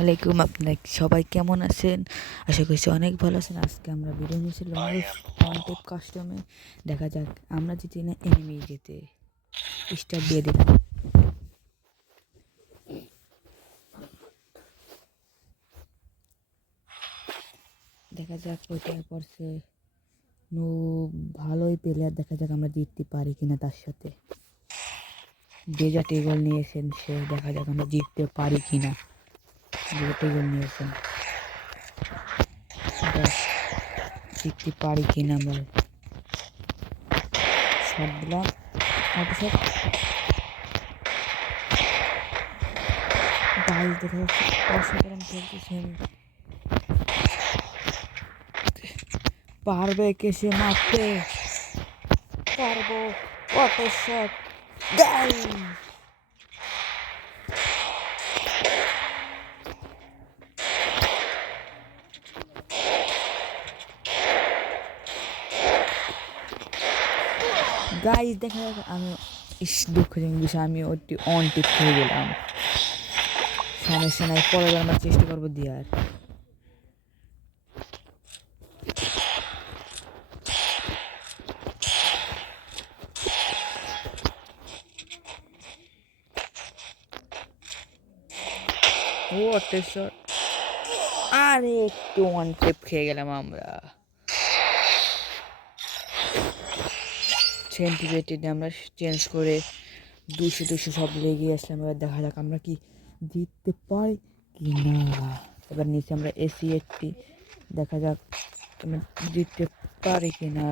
আলাইকুম। আপনারা সবাই কেমন আছেন? আশা করছি অনেক ভালো আছেন। আজকে আমরা ভিডিও নিয়েছি লং অন টেপ কাস্টমে। দেখা যাক আমরা জিতি না এনিমি জিতে। স্টার্ট দিয়ে দিলাম। দেখা যাক কোথায় পড়ছে। নো, ভালোই প্লেয়ার। দেখা যাক আমরা জিততে পারি কিনা তার সাথে। ডেজার্ট ইগল নিয়েছেন সে। দেখা যাক আমরা জিততে পারি কিনা। ডেজার্ট ইগল নিয়েছেন, জিততে পারি কিনা আমরা। শট দিলাম, অটো শট। গাইস দেখা যাচ্ছে অসাধারণ খেলতেছি আমি। পারবে কে সে মারতে? পারবো। Auto shot guys. গাইস দেখা যাক আমি দুঃখজনক বিষয় আমি ওটি অন টিপ হয়ে গেলাম। সমস্যা নাই, পরের বার আমরা চেষ্টা করবো দেওয়ার। ও অটো শট, আরে একটু অন টিপ খেয়ে গেলাম আমরা। সেন্টিগ্রেটেড আমরা চেঞ্জ করে 200 সব লেগে আসলাম। এবার দেখা যাক আমরা কি জিততে পারি কি না। এবার নিচে আমরা AC80, দেখা যাক আমরা জিততে পারি কি না।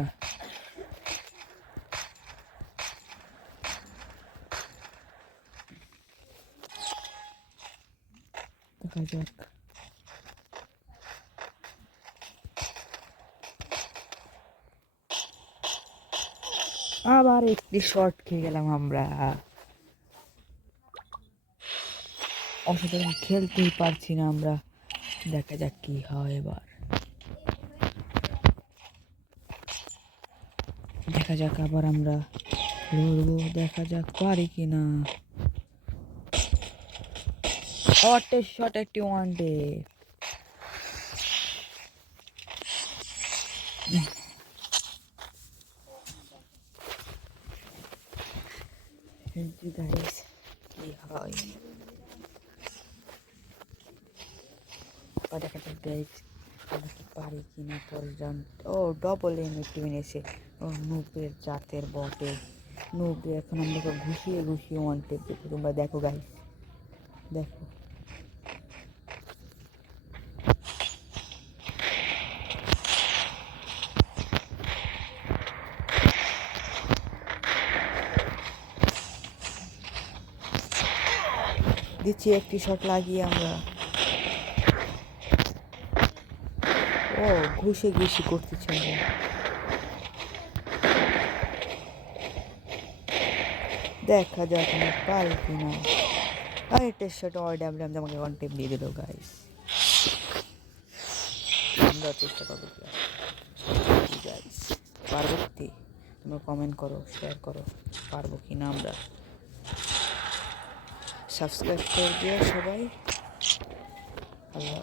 দেখা যাক। আবার একটি শট খেয়ে গেলাম আমরা। অসাধারণ খেলতেই পারছি না আমরা। দেখা যাক কি হয় এবার। দেখা যাক আবার আমরা লড়বো। দেখা যাক পারি কিনা। অটো শট একটি ওয়ান ডে। গাইস কি হয় দেখা যাক গাইস আমরা কি পারি কিনা। পর্যন্ত ও ডবল M80 এনেছে। ও নুবের জাতের বটে। নুবে এখন আমরা ঘুষিয়ে ঘুষিয়ে ওয়ান টেপ দেখো। তোমরা দেখো গাইস, দেখো। দিচ্ছি একটি শট লাগিয়ে আমরা। ও ঘুষে ঘুষি করতেছি আমরা। দেখা যাক আমরা পারি কিনা। আরেকটা শট OW আমাকে ওয়ান টেপ দিয়ে দিল গাইস। আমরা চেষ্টা করবো গাইস। পারবো কি? তোমরা কমেন্ট করো, শেয়ার করো পারবো কিনা আমরা। সাবস্ক্রাইব করে দিও সবাই। আল্লাহ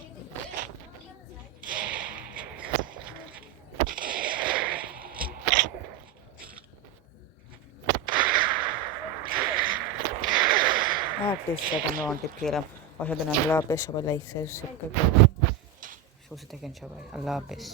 টেস্ট শট আমরা ওয়ান টিপ খেলাম। অসাধারণ। আল্লাহ হাফেজ সবাই। লাইক সাবস্ক্রাইব করবেন। সুস্থ থাকেন সবাই। আল্লাহ হাফেজ।